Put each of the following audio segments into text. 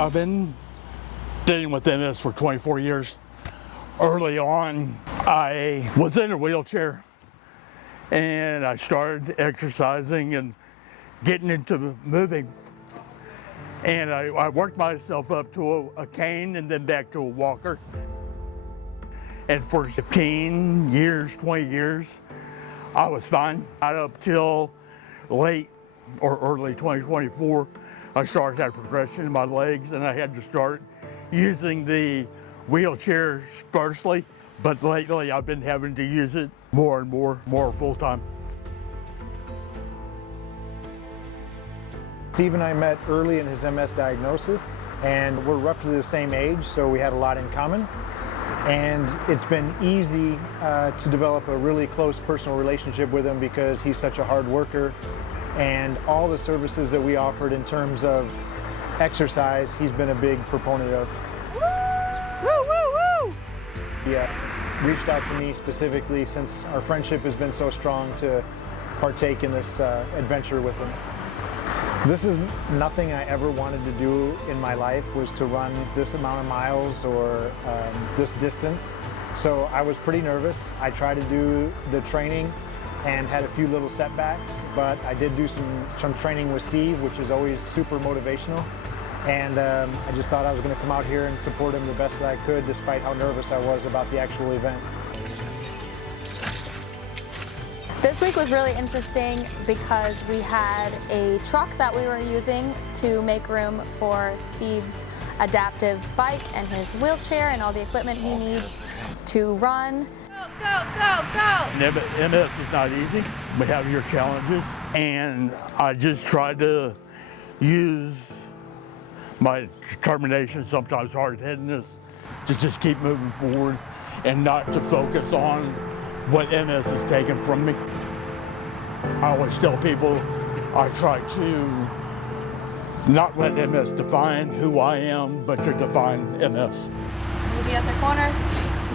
I've been dealing with MS for 24 years. Early on, I was in a wheelchair and I started exercising and getting into moving. And I worked myself up to a cane and then back to a walker. And for 15 years, 20 years, I was fine. Not up till late or early 2024, I started that progression in my legs and I had to start using the wheelchair sparsely. But lately I've been having to use it more and more full time. Steve and I met early in his MS diagnosis, and we're roughly the same age, so we had a lot in common. And it's been easy to develop a really close personal relationship with him because he's such a hard worker, and all the services that we offered in terms of exercise, he's been a big proponent of. Woo, woo, woo! He reached out to me specifically since our friendship has been so strong to partake in this adventure with him. This is nothing I ever wanted to do in my life, was to run this amount of miles or this distance. So I was pretty nervous. I tried to do the training and had a few little setbacks, but I did do some training with Steve, which is always super motivational. And I just thought I was going to come out here and support him the best that I could, despite how nervous I was about the actual event. This week was really interesting because we had a truck that we were using to make room for Steve's adaptive bike and his wheelchair and all the equipment he needs to run. Go, go, go, go! MS is not easy. We have your challenges, and I just try to use my determination, sometimes hard-headedness, to just keep moving forward and not to focus on what MS is taken from me. I always tell people I try to not let MS define who I am, but to define MS. We'll be at the corners.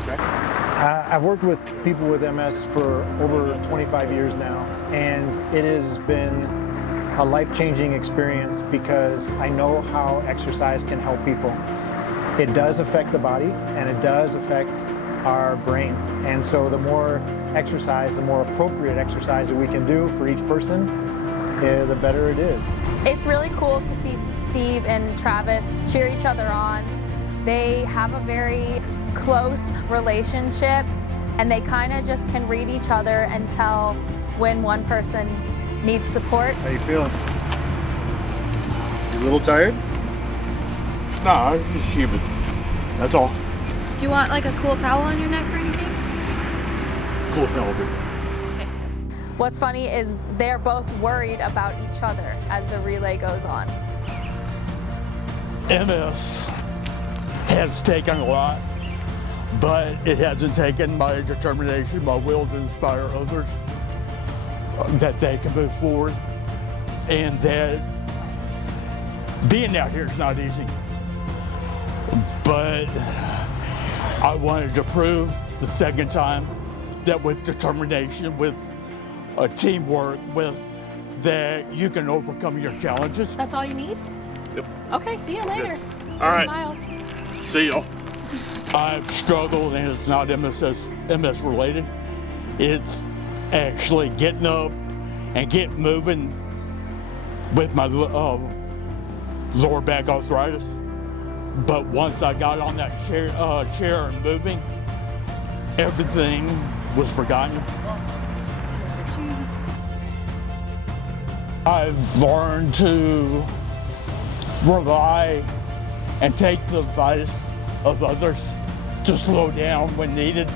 Okay. I've worked with people with MS for over 25 years now, and it has been a life-changing experience because I know how exercise can help people. It does affect the body, and it does affect our brain. And so the more exercise, the more appropriate exercise that we can do for each person, the better it is. It's really cool to see Steve and Travis cheer each other on. They have a very close relationship, and they kind of just can read each other and tell when one person needs support. How you feeling? You a little tired? No, I'm just human. That's all. Do you want like a cool towel on your neck or anything? Cool towel. Okay. What's funny is they're both worried about each other as the relay goes on. MS has taken a lot, but it hasn't taken my determination, my will to inspire others, that they can move forward, and that being out here is not easy. But I wanted to prove the second time that with determination, with teamwork, that you can overcome your challenges. That's all you need? Yep. Okay, see you later. All right. Miles. See y'all. I've struggled, and it's not MS related. It's actually getting up and get moving with my lower back arthritis. But once I got on that chair and moving, everything was forgotten. I've learned to rely and take the advice of others to slow down when needed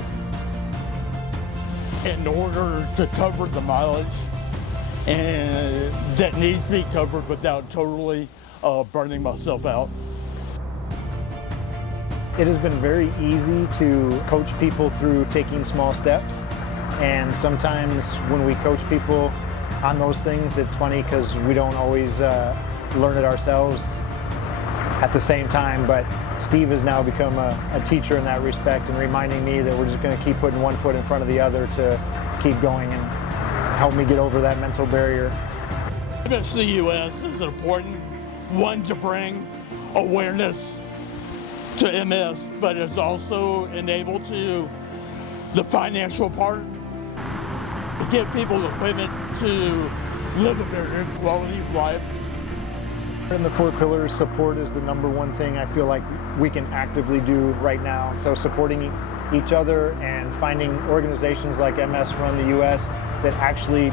in order to cover the mileage and that needs to be covered without totally burning myself out. It has been very easy to coach people through taking small steps, and sometimes when we coach people on those things, it's funny because we don't always learn it ourselves at the same time, but Steve has now become a teacher in that respect and reminding me that we're just going to keep putting one foot in front of the other to keep going and help me get over that mental barrier. MS the US is an important one to bring awareness to MS, but it's also enabled to the financial part, to give people the equipment to live a better quality of life. In the 4 pillars, support is the number one thing I feel like we can actively do right now. So supporting each other and finding organizations like MS Run the US that actually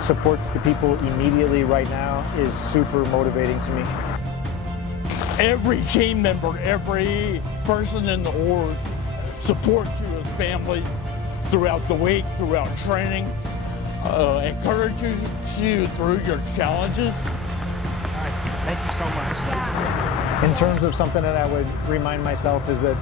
supports the people immediately right now is super motivating to me. Every team member, every person in the org supports you as family throughout the week, throughout training, encourages you through your challenges. All right, thank you so much. In terms of something that I would remind myself is that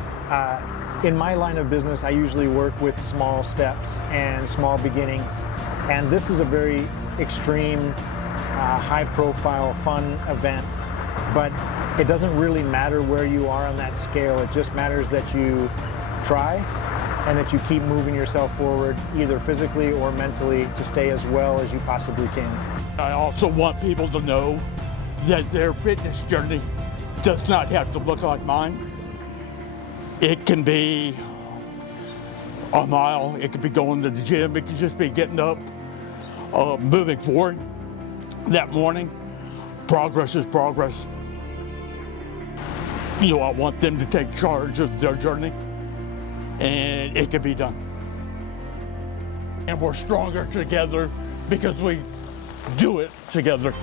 in my line of business, I usually work with small steps and small beginnings. And this is a very extreme, high-profile, fun event. But it doesn't really matter where you are on that scale. It just matters that you try and that you keep moving yourself forward, either physically or mentally, to stay as well as you possibly can. I also want people to know that their fitness journey does not have to look like mine. It can be a mile, it could be going to the gym, it could just be getting up, moving forward that morning. Progress is progress. You know, I want them to take charge of their journey, and it can be done. And we're stronger together because we do it together.